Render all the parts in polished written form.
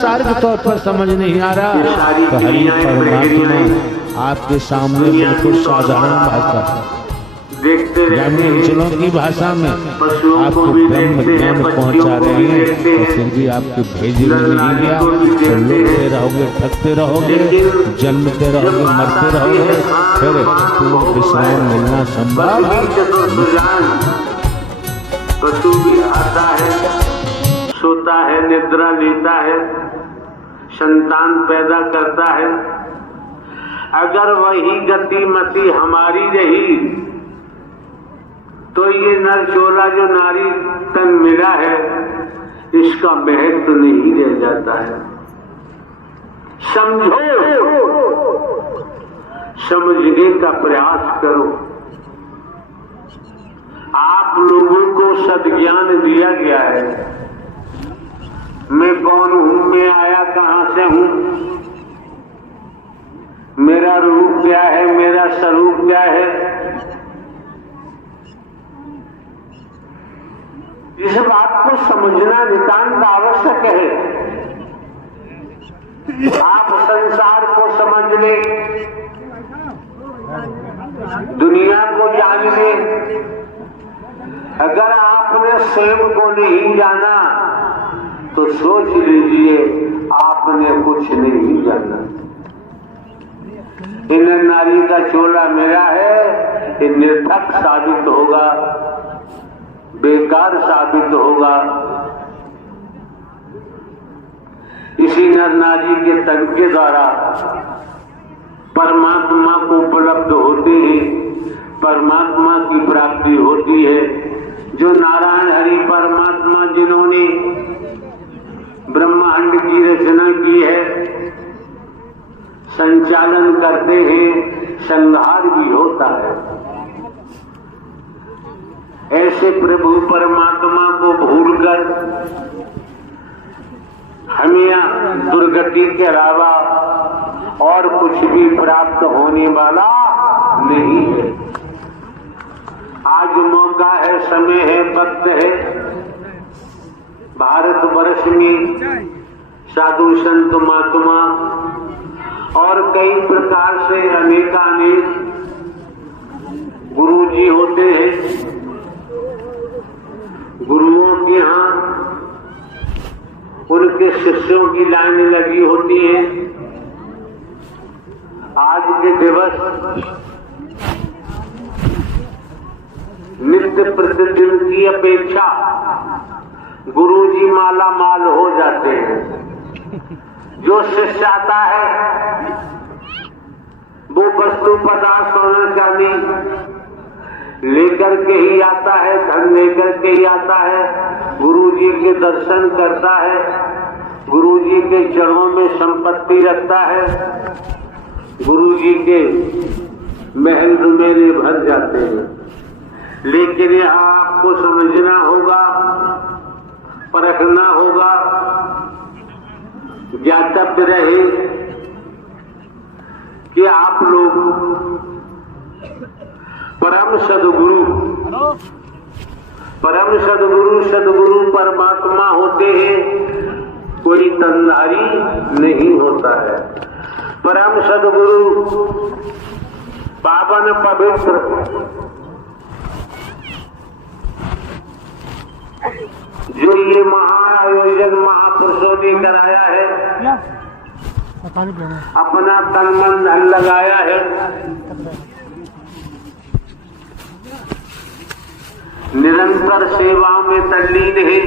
सांसारिक तौर पर समझ नहीं आ रहा तो हरि परमात्मा आपके सामने बिल्कुल साधारण भाषा, ग्रामीण अंचलों की भाषा में आपको ब्रह्म ज्ञान पहुंचा रहे हैं, तो फिर भी आपके भेज में नहीं गया तो लुटते रहोगे, ठगते रहोगे, जन्मते रहोगे, मरते रहोगे, फिर पूर्ण विश्राम मिलना संभव पशु भी आता है, सोता है, निद्रा लेता है, संतान पैदा करता है। अगर वही गति मति हमारी रही तो ये नर चोला जो नारी तन मिला है इसका महत्व नहीं रह जाता है। समझो, समझने का प्रयास करो। आप लोगों को सद्ज्ञान दिया गया है। मैं कौन हूं, मैं आया कहां से हूं, मेरा रूप क्या है, मेरा स्वरूप क्या है, इस बात को समझना नितांत आवश्यक है। आप संसार को समझ ले, दुनिया को जान ले, अगर आपने स्वयं को नहीं जाना तो सोच लीजिए आपने कुछ नहीं जाना। इन नारी का चोला मेरा है, ये निरर्थक साबित होगा, बेकार साबित होगा। इसी नर नारी के तन के द्वारा परमात्मा को उपलब्ध होते हैं, परमात्मा की प्राप्ति होती है। जो नारायण हरि परमात्मा जिन्होंने ब्रह्मांड की रचना की है, संचालन करते हैं, संहार भी होता है। ऐसे प्रभु परमात्मा को भूलकर हमें दुर्गति के अलावा और कुछ भी प्राप्त होने वाला नहीं है। आज मौका है, समय है, वक्त है। भारतवर्ष में साधु संत महात्मा और कई प्रकार से अनेकानेक गुरु जी होते हैं। गुरुओं के यहाँ उनके शिष्यों की लाइन लगी होती है। आज के दिवस नित्य प्रतिदिन की अपेक्षा गुरुजी माला माल हो जाते हैं। जो शिष्य आता है वो वस्तु पदार्थ सोना चांदी लेकर के ही आता है, धन लेकर के ही आता है। गुरुजी के दर्शन करता है, गुरुजी के चरणों में संपत्ति रखता है, गुरुजी के महल मेरे भर जाते हैं। लेकिन यहाँ आपको समझना होगा, परखना होगा, ज्ञातव्य रहे कि आप लोग परम सदगुरु परमात्मा होते हैं, कोई तनधारी नहीं होता है। परम सदगुरु पावन पवित्र जो ये महाआयोजन महापुरुषों ने कराया है, अपना तन मन धन लगाया है, निरंतर सेवा में तल्लीन है,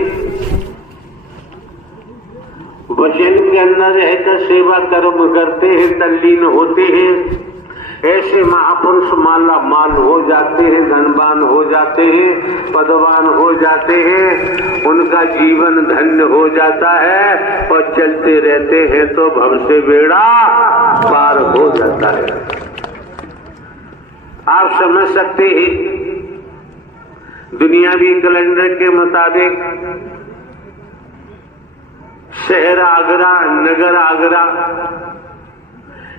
वचन के अंदर रहकर सेवा कर्म करते हैं, तल्लीन होते हैं। ऐसे महापुरुष माला माल हो जाते हैं, धनवान हो जाते हैं, पदवान हो जाते हैं, उनका जीवन धन्य हो जाता है और चलते रहते हैं तो भव से बेड़ा पार हो जाता है। आप समझ सकते हैं दुनियावी कैलेंडर के मुताबिक शहर आगरा, नगर आगरा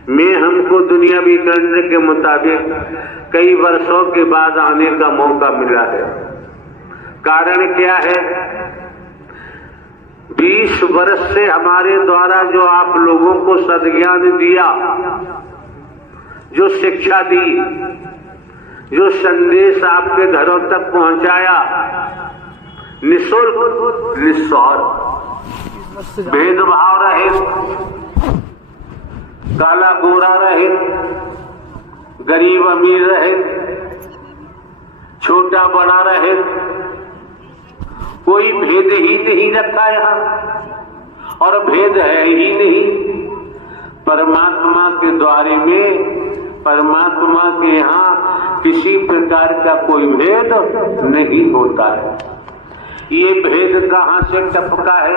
में हमको दुनियावी कैलेंडर के मुताबिक कई वर्षों के बाद आने का मौका मिला है। कारण क्या है? 20 वर्ष से हमारे द्वारा जो आप लोगों को सद्ज्ञान दिया, जो शिक्षा दी, जो संदेश आपके घरों तक पहुंचाया, निःशुल्क निस्वार्थ, भेदभाव रहित, काला गोरा रहित, गरीब अमीर रहित, छोटा बड़ा रहित, कोई भेद ही नहीं रखा यहाँ, और भेद है ही नहीं। परमात्मा के द्वारे में, परमात्मा के यहाँ किसी प्रकार का कोई भेद नहीं होता है। ये भेद कहाँ से टपका है,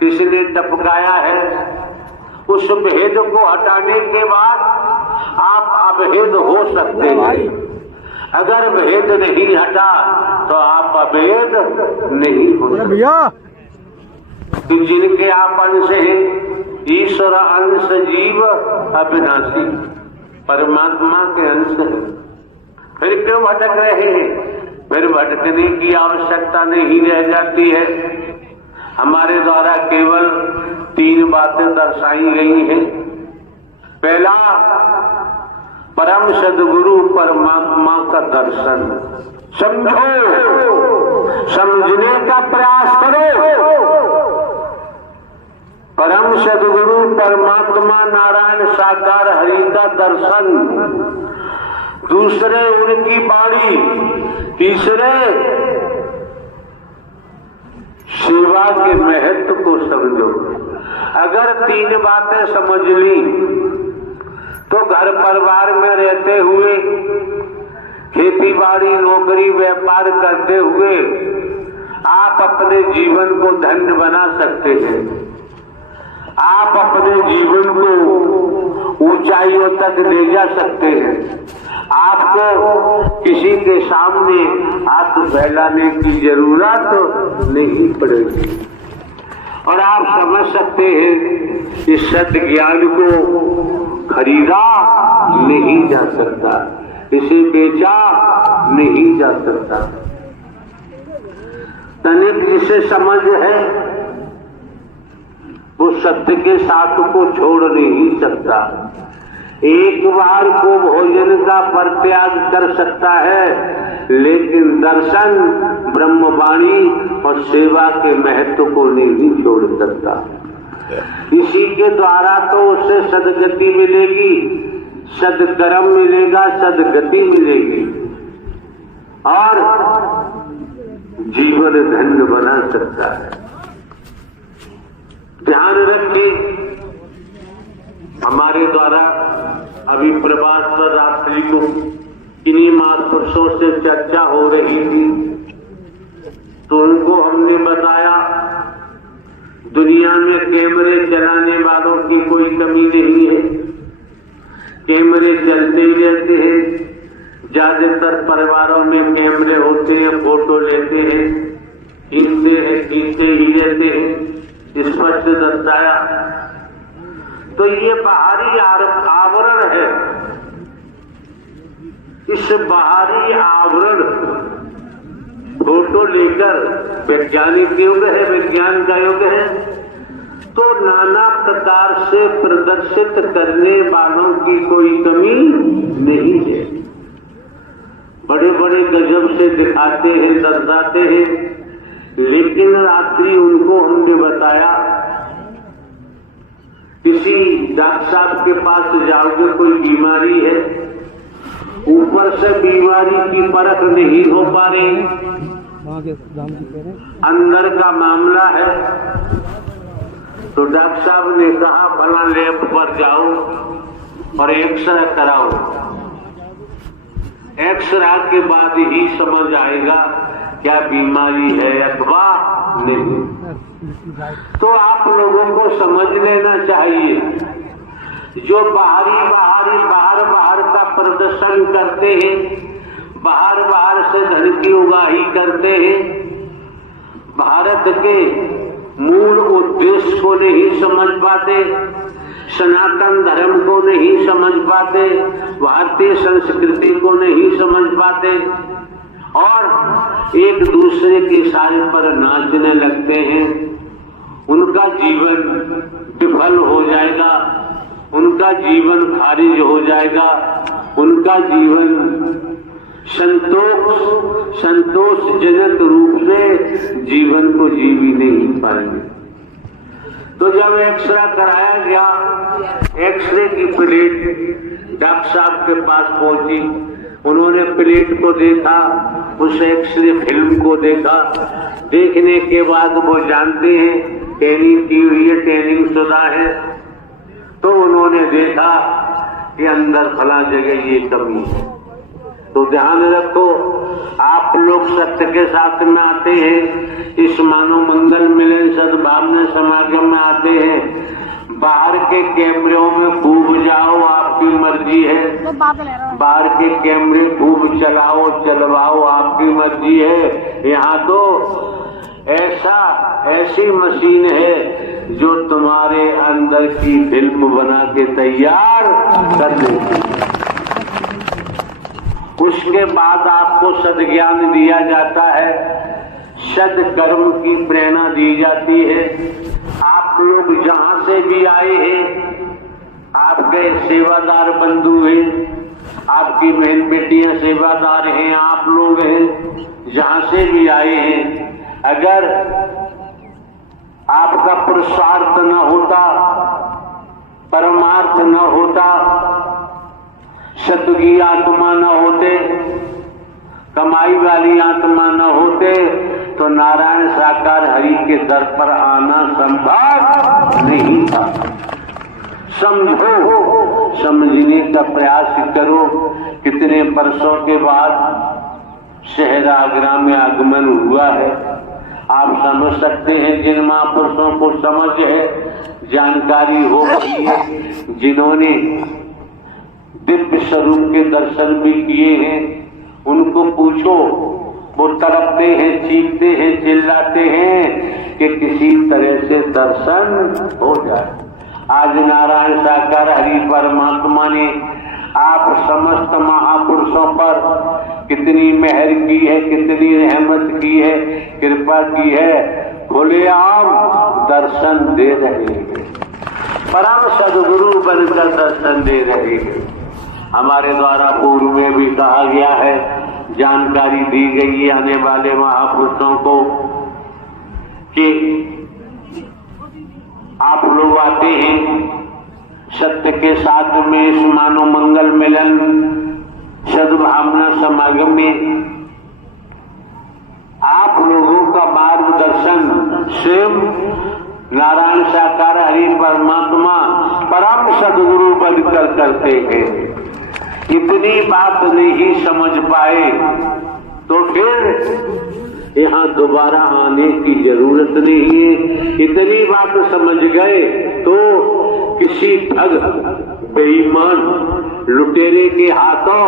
किसने टपकाया है? उस भेद को हटाने के बाद आप अभेद हो सकते हैं। अगर भेद नहीं हटा तो आप अभेद नहीं हो सकते। जिनके आप अंश हैं, ईश्वर अंश जीव अविनाशी, परमात्मा के अंश है, फिर क्यों भटक रहे हैं? फिर भटकने की आवश्यकता नहीं रह जाती है। हमारे द्वारा केवल 3 बातें दर्शाई गई हैं। पहला, परम सद्गुरु परमात्मा का दर्शन। समझो, समझने का प्रयास करो। परम सद्गुरु परमात्मा नारायण साकार हरि का दर्शन। दूसरे, उनकी बाणी। तीसरे, सेवा के महत्व को समझो। अगर 3 बातें समझ ली तो घर परिवार में रहते हुए, खेती बाड़ी नौकरी व्यापार करते हुए आप अपने जीवन को धन्य बना सकते हैं। आप अपने जीवन को ऊंचाइयों तक ले जा सकते हैं। आपको किसी के सामने हाथ फैलाने की जरूरत नहीं पड़ेगी, और आप समझ सकते हैं इस सत्य ज्ञान को खरीदा नहीं जा सकता, इसे बेचा नहीं जा सकता। तनिक जिसे समझ है वो सत्य के साथ को छोड़ नहीं सकता। एक बार को भोजन का परित्याग कर सकता है, लेकिन दर्शन, ब्रह्मवाणी और सेवा के महत्व को नहीं छोड़ सकता। इसी के द्वारा तो उससे सदगति मिलेगी, सदकर्म मिलेगा, सदगति मिलेगी, और जीवन धन्य बना सकता है। ध्यान रखिए, हमारे द्वारा अभी प्रभात पर रात्रि को इन्हीं महापुरुषों से चर्चा हो रही थी, तो उनको हमने बताया दुनिया में कैमरे चलाने वालों की कोई कमी नहीं है। कैमरे चलते ही रहते हैं। ज्यादातर परिवारों में कैमरे होते हैं, फोटो लेते हैं, खींचते ही रहते हैं। स्पष्ट दर्शाया। तो ये बाहरी आवरण है। इस बाहरी आवरण फोटो लेकर वैज्ञानिक युग है, विज्ञान का युग है, तो नाना प्रकार से प्रदर्शित करने वालों की कोई कमी नहीं है। बड़े बड़े गजब से दिखाते हैं, दर्शाते हैं, लेकिन रात्रि उनको हमने बताया, किसी डॉक्टर साहब के पास जाओगे, कोई बीमारी है, ऊपर से बीमारी की परख नहीं हो पा रही, अंदर का मामला है, तो डॉक्टर साहब ने कहा फला लैब पर जाओ और एक्सरे कराओ। एक्सरे के बाद ही समझ आएगा क्या बीमारी है अथवा नहीं। तो आप लोगों को समझ लेना चाहिए, जो बाहर का प्रदर्शन करते हैं, बाहर से धन की उगाही करते हैं, भारत के मूल उद्देश्य को नहीं समझ पाते, सनातन धर्म को नहीं समझ पाते, भारतीय संस्कृति को नहीं समझ पाते, और एक दूसरे के साय पर नाचने लगते हैं, उनका जीवन विफल हो जाएगा, उनका जीवन खारिज हो जाएगा, उनका जीवन संतोषजनक रूप से जीवन को जी भी नहीं पाएंगे। तो जब एक्सरे कराया गया, एक्सरे की प्लेट डॉक्टर साहब के पास पहुंची, उन्होंने प्लेट को देखा, उस एक्सरे फिल्म को देखा। देखने के बाद वो जानते हैं ट्रेनिंग की हुई है, ट्रेनिंग शुदा है, तो उन्होंने देखा कि अंदर फला जगह ये कमी है। तो ध्यान रखो, आप लोग सत्य के साथ में आते हैं, इस मानव मंगल मिलन सद्भावना समागम में आते हैं, बाहर के कैमरों में खूब जाओ, आपकी मर्जी है, बाहर के कैमरे खूब चलाओ चलवाओ, आपकी मर्जी है। यहाँ तो ऐसी मशीन है जो तुम्हारे अंदर की फिल्म बना के तैयार कर देती। उसके बाद आपको सद्ज्ञान दिया जाता है, सद्कर्म की प्रेरणा दी जाती है। आप लोग जहां से भी आए हैं, आपके सेवादार बंधु हैं, आपकी बहन बेटियां सेवादार हैं, आप लोग हैं, जहां से भी आए हैं, अगर आपका पुरुषार्थ न होता, परमार्थ न होता, सत्य की आत्मा न होते, कमाई वाली आत्मा न होते, तो नारायण साकार हरि के दर पर आना संभव नहीं था। समझो, समझने का प्रयास करो। कितने वर्षों के बाद शहर आगरा में आगमन हुआ है, आप समझ सकते हैं। जिन महापुरुषों को समझ है, जानकारी हो गई है, जिन्होंने दिव्य स्वरूप के दर्शन भी किए हैं, उनको पूछो, वो तड़पते हैं, चीखते हैं, चिल्लाते हैं कि किसी तरह से दर्शन हो जाए। आज नारायण साकार हरि परमात्मा ने आप समस्त महापुरुषों पर कितनी मेहर की है, कितनी रहमत की है, कृपा की है, खुलेआम दर्शन दे रहे हैं, परम सद्गुरु बनकर दर्शन दे रहे हैं। हमारे द्वारा पूर्व में भी कहा गया है, जानकारी दी गई है आने वाले महापुरुषों को कि आप लोग आते हैं सत्य के साथ में इस मानव मंगल मिलन सद्भावना समागम में, आप लोगों का मार्गदर्शन स्वयं नारायण साकार हरि परमात्मा परम सद्गुरु बनकर करते हैं। इतनी बात नहीं समझ पाए तो फिर यहाँ दोबारा आने की जरूरत नहीं है। इतनी बात समझ गए तो किसी ठग बेईमान लुटेरे के हाथों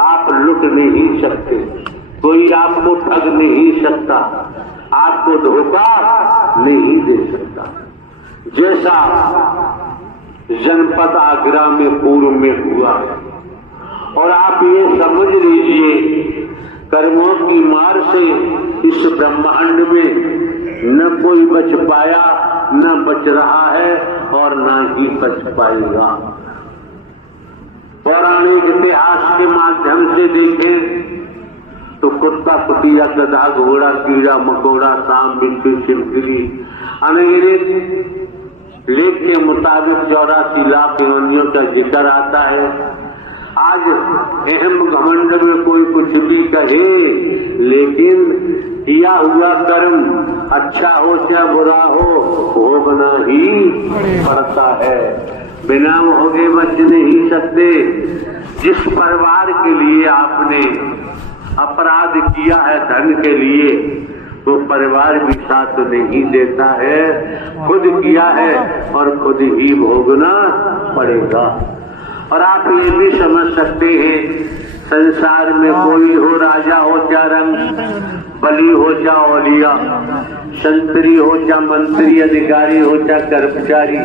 आप लुट नहीं सकते, कोई आपको ठग नहीं सकता, आपको धोखा नहीं दे सकता। जैसा जनपद आगरा में पूर्व में हुआ, और आप ये समझ लीजिए कर्मों की मार से इस ब्रह्मांड में न कोई बच पाया, न बच रहा है और न ही बच पाएगा। पौराणिक इतिहास के माध्यम से देखें तो कुत्ता, कुतिया, गधा, घोड़ा, कीड़ा मकोड़ा, सांप, बिच्छू, छिपकली, अनेक लेख के मुताबिक 84 लाख योनियों का जिक्र आता है। आज अहम घमंड में कोई कुछ भी कहे, लेकिन किया हुआ कर्म अच्छा हो या बुरा हो, भोगना ही पड़ता है, बिना भोगे बच नहीं सकते। जिस परिवार के लिए आपने अपराध किया है धन के लिए, तो परिवार भी साथ नहीं देता है, खुद किया है और खुद ही भोगना पड़ेगा। और आप ये भी समझ सकते हैं, संसार में कोई हो, राजा हो या रंग, बली हो या औलिया, संतरी हो या मंत्री, अधिकारी हो या कर्मचारी,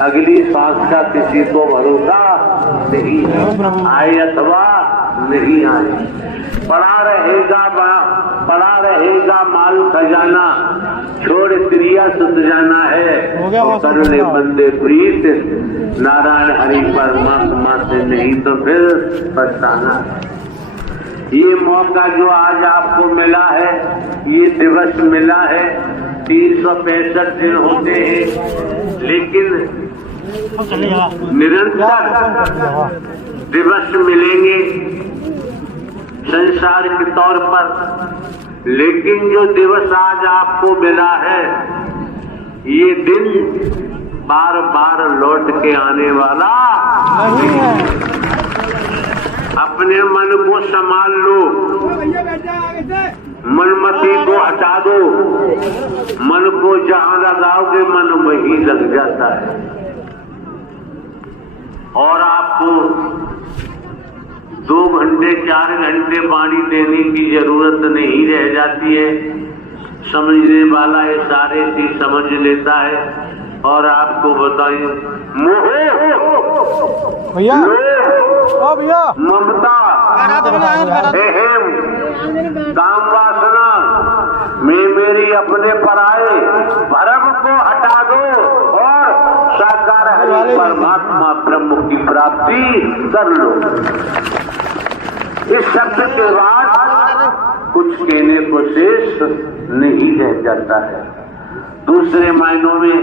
अगली सांस का किसी को भरोसा नहीं, आए अथवा नहीं आए। पड़ा रहेगा माल खजाना, छोड़ क्रिया सुत जाना है और कर ले बंदे प्रीत नारायण हरि परमात्मा से, नहीं तो फिर पछताना है। ये मौका जो आज आपको मिला है, ये दिवस मिला है, 365 दिन होते हैं, लेकिन निरंतर दिवस मिलेंगे संसार के तौर पर, लेकिन जो दिवस आज आपको मिला है, ये दिन बार बार लौट के आने वाला नहीं है। अपने मन को संभाल लो, मनमति को हटा दो। मन को जहां लगाओगे मन वहीं लग जाता है, और आपको 2 घंटे 4 घंटे वाणी देने की जरूरत नहीं रह जाती है। समझने वाला ये सारे चीज समझ लेता है। और आपको बताइए, मोह, भैया भैया ममता, अहम, काम वासना में मेरी अपने पराए भरम को हटा दो और साकार हरि परमात्मा ब्रह्म की प्राप्ति कर लो। इस शब्द के बाद कुछ कहने को शेष नहीं रह जाता है। दूसरे मायनों में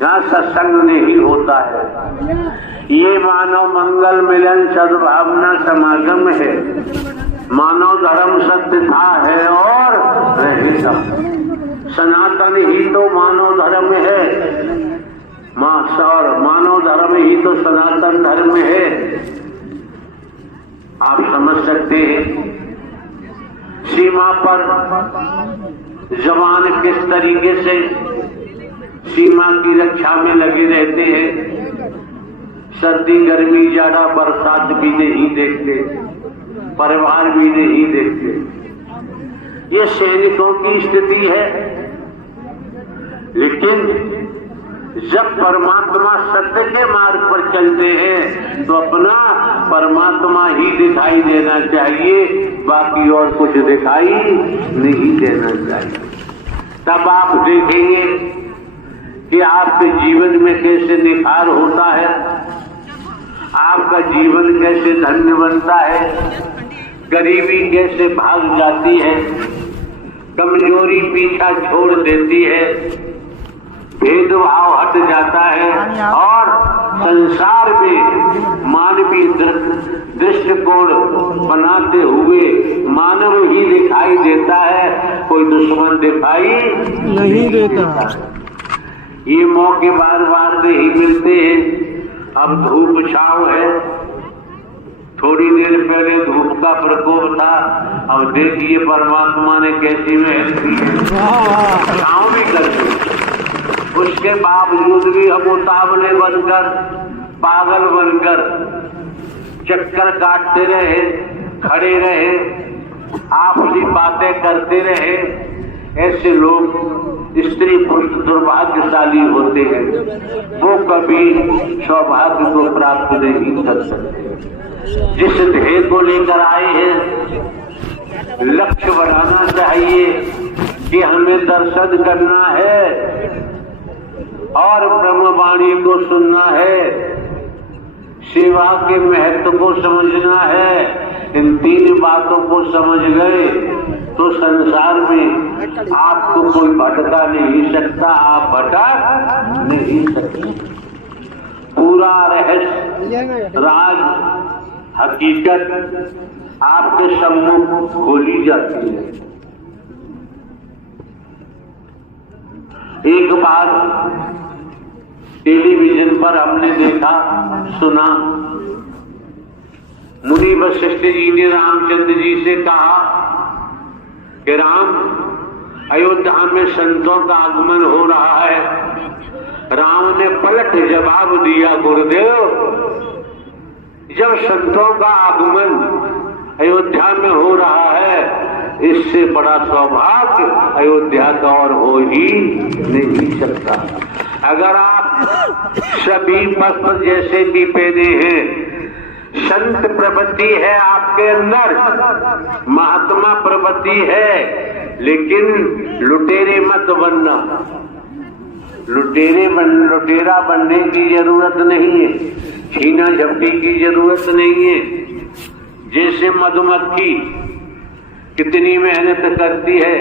जहाँ सत्संग नहीं होता है, ये मानव मंगल मिलन सद्भावना समागम है। मानव धर्म सत्य था, है और रहेगा। सनातन ही तो मानव धर्म है, और मानव धर्म ही तो सनातन धर्म है। आप समझ सकते हैं सीमा पर जवान किस तरीके से सीमा की रक्षा में लगे रहते हैं। सर्दी गर्मी जाड़ा बरसात भी नहीं देखते, परिवार भी नहीं देखते। ये सैनिकों की स्थिति है। लेकिन जब परमात्मा सत्य के मार्ग पर चलते हैं तो अपना परमात्मा ही दिखाई देना चाहिए, बाकी और कुछ दिखाई नहीं देना चाहिए। तब आप देखेंगे कि आपके जीवन में कैसे निखार होता है, आपका जीवन कैसे धन्य बनता है, गरीबी कैसे भाग जाती है, कमजोरी पीछा छोड़ देती है, भेदभाव हट जाता है और संसार में मानवीय दृष्टिकोण बनाते हुए मानव ही दिखाई देता है, कोई दुश्मन दिखाई नहीं देता। ये मौके बार बार नहीं मिलते हैं। अब धूप छांव है, थोड़ी देर पहले धूप का प्रकोप था, अब देखिए परमात्मा ने कैसी मेहनत की है, छांव भी कर दी। उसके बावजूद भी हम उतावले बनकर, पागल बनकर चक्कर काटते रहे, खड़े रहे, आपसी बातें करते रहे। ऐसे लोग स्त्री पुरुष दुर्भाग्यशाली होते हैं, वो कभी सौभाग्य को प्राप्त नहीं कर सकते। जिस ध्येय को लेकर आए हैं, लक्ष्य बढ़ाना चाहिए कि हमें दर्शन करना है और ब्रह्मवाणी को सुनना है, सेवा के महत्व को समझना है। इन 3 बातों को समझ गए तो संसार में आपको कोई भटका नहीं सकता, आप भटक नहीं सकते। पूरा रहस्य, राज, हकीकत आपके सम्मुख खोली जाती है। एक बार टेलीविजन पर हमने देखा, सुना, मुनि वशिष्ठ जी ने रामचंद्र जी से कहा कि राम, अयोध्या में संतों का आगमन हो रहा है। राम ने पलट जवाब दिया, गुरुदेव, जब संतों का आगमन अयोध्या में हो रहा है, इससे बड़ा सौभाग्य अयोध्या का और हो ही नहीं सकता। अगर आप सभी वस्त्र जैसे भी पहने हैं, संत प्रवृत्ति है आपके अंदर, महात्मा प्रवृत्ति है, लेकिन लुटेरे मत बनना। लुटेरा बनने की जरूरत नहीं है, छीना झपटी की जरूरत नहीं है। जैसे मधुमक्खी कितनी मेहनत करती है,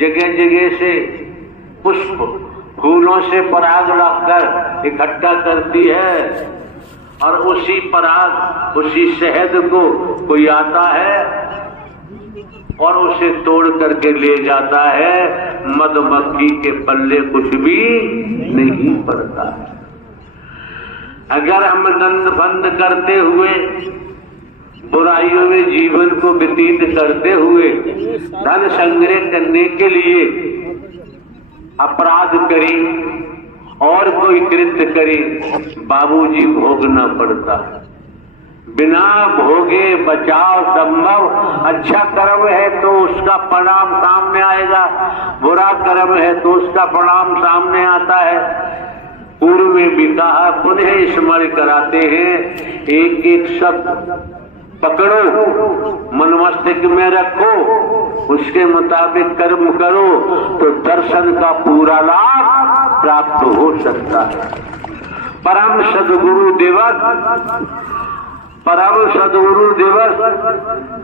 जगह जगह से पुष्प फूलों से पराग लाकर इकट्ठा करती है, और उसी पराग उसी शहद को कोई आता है और उसे तोड़ करके ले जाता है। मधुमक्खी के पल्ले कुछ भी नहीं पड़ता है। अगर हम नंद बंद करते हुए, बुराइयों में जीवन को व्यतीत करते हुए धन संग्रह करने के लिए अपराध करें और कोई कृत्य करे, बाबूजी भोगना पड़ता है। बिना भोगे बचाव संभव। अच्छा कर्म है तो उसका परिणाम सामने आएगा, बुरा कर्म है तो उसका परिणाम सामने आता है। पूर्व में भी कहा, पुनः स्मरण कराते हैं, एक एक शब्द पकड़ो, मन मस्तिष्क में रखो, उसके मुताबिक कर्म करो तो दर्शन का पूरा लाभ प्राप्त हो सकता है। परम सद्गुरु दिवस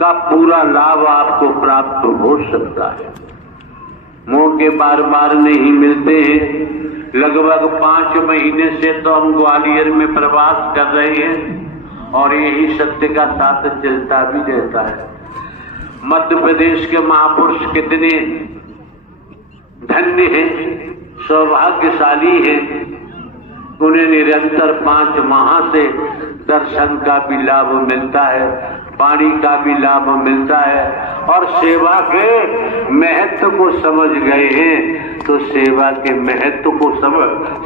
का पूरा लाभ आपको प्राप्त हो सकता है। मौके बार बार नहीं मिलते हैं। लगभग 5 महीने से तो हम ग्वालियर में प्रवास कर रहे हैं और यही सत्य का साथ चलता भी रहता है। मध्य प्रदेश के महापुरुष कितने धन्य हैं, सौभाग्यशाली हैं। उन्हें निरंतर 5 माह से दर्शन का भी लाभ मिलता है, पानी का भी लाभ मिलता है, और सेवा के महत्व को समझ गए हैं। तो सेवा के महत्व को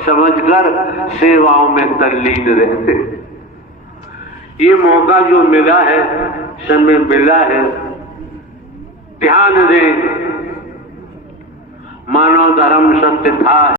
समझकर सेवाओं में तल्लीन रहते। ये मौका जो मिला है, समय मिला है, ध्यान दें। मानव धर्म सत्य था।